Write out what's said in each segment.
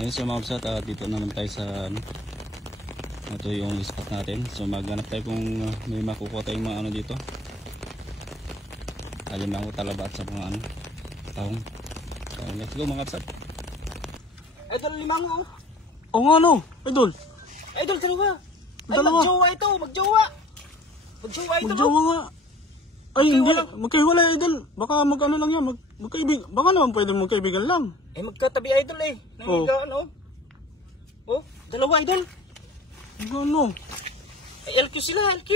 Ayun sa mga kapsat, dito naman tayo sa ito yung spot natin. So maghanap tayo kung may makukuha tayong mga ano dito. Ayun lang ko talabat sa mga ano taong. So let's go mga kapsat. Idol, limango. Oo nga no, idol. Idol, dalawa. Ay, Dalawa. magjowa ito, magjowa. Magjowa ito. Magjowa nga. Ay hindi, magkahiwalay idol. Baka mag-ano lang yan, magkaibig. Baka naman pwede magkaibigan lang. Eh, magkatabi idol eh. Namigaan oh. Oh, dalawa idol. Ano? Ay, LQ sila, LQ.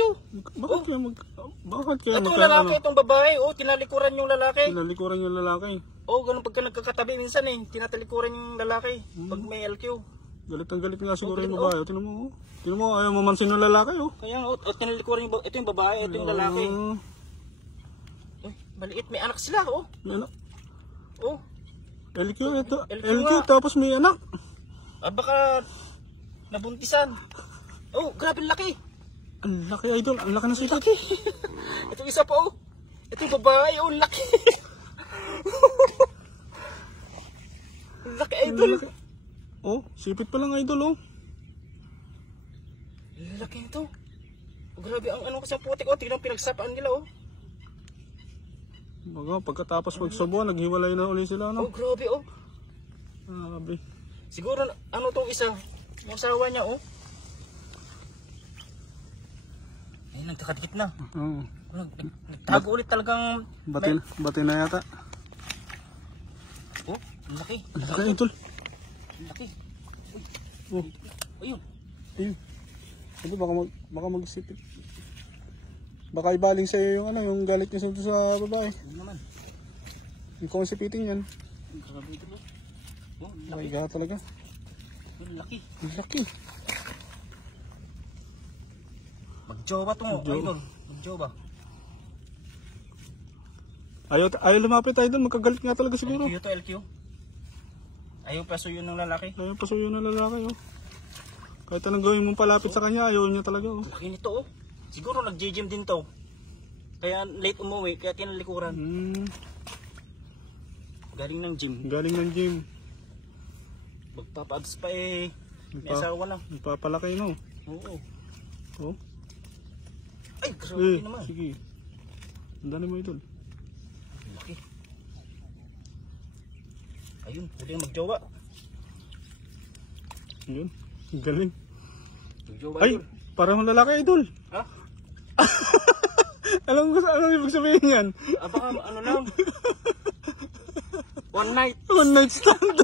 Bakit kaya Itong lalaki, itong babae, oh, tinalikuran yung lalaki. Tinalikuran yung lalaki. Oh, ganun pagka nagkakatabi minsan eh, tinatalikuran yung lalaki pag may LQ. Galit nga siguro yung babae. Tinan mo, tinan mo, ayaw mamansin yung lalaki, oh. Kaya oh, tinalikuran yung ito yung babae, ito yung lalaki. Uy, maliit, may anak sila, oh. May anak. Oh. LQ, ito. LQ LQ, nga. tapos may anak. Ah, baka nabuntisan. Oh, grabe laki. Ang laki, idol. Ang laki na sikat. Ito isa pa, oh. Ito yung babae, oh, laki. Laki, idol. Oh, sipit pa lang, idol, oh. Laki ito. Oh, grabe, ang ano kasi putik, oh. Tignan pinagsapaan nila, oh. Baga, pagkatapos magsabuan, naghiwalay na ulit sila, no? Oh, grabe, oh. Grabe. Siguro, ano tong isa, yung asawa niya, oh. Ay, nagkakadikit na. Oo. Nagtago ulit talagang... Bati na yata. Oh, ang laki. Ang laki, idol. Ang laki. Oh. Ayun. Ayun. Ito, baka magsipit. Baka ibaling sa'yo yung ano, yung galit niya sa babae. Ano naman? Yung kung sipitin yan. Ang grabe ito, oh. Oh, Ay, laki. gaha talaga. Ang laki. Ang laki. Magjowa to, idol. Magjowa. Ayaw lumapit, idol. Magkagalit nga talaga siguro. LQ to, LQ. Ayaw pasuyo ng lalaki. Ayaw pasuyo ng lalaki, oh. Kahit anong gawin mong palapit sa kanya, ayaw niya talaga, oh. Laki nito, oh. Siguro nag-gym din to. Kaya late umuwi, kaya tinalikuran. Galing ng gym. Galing ng gym. Magpapa-abs pa eh. May asawa na. Nagpapalaki, no? Oo. Oh. Ay, grabe naman. Sige. Andali mo, idol. Laki. Ayun, pwede magjowa. Ayun. Galing. Magjowa, Ay, idol. parang lalaki, idol. Ha? Alam ko ano ibig sabihin yan. Baka ano lang. One night. One night stand.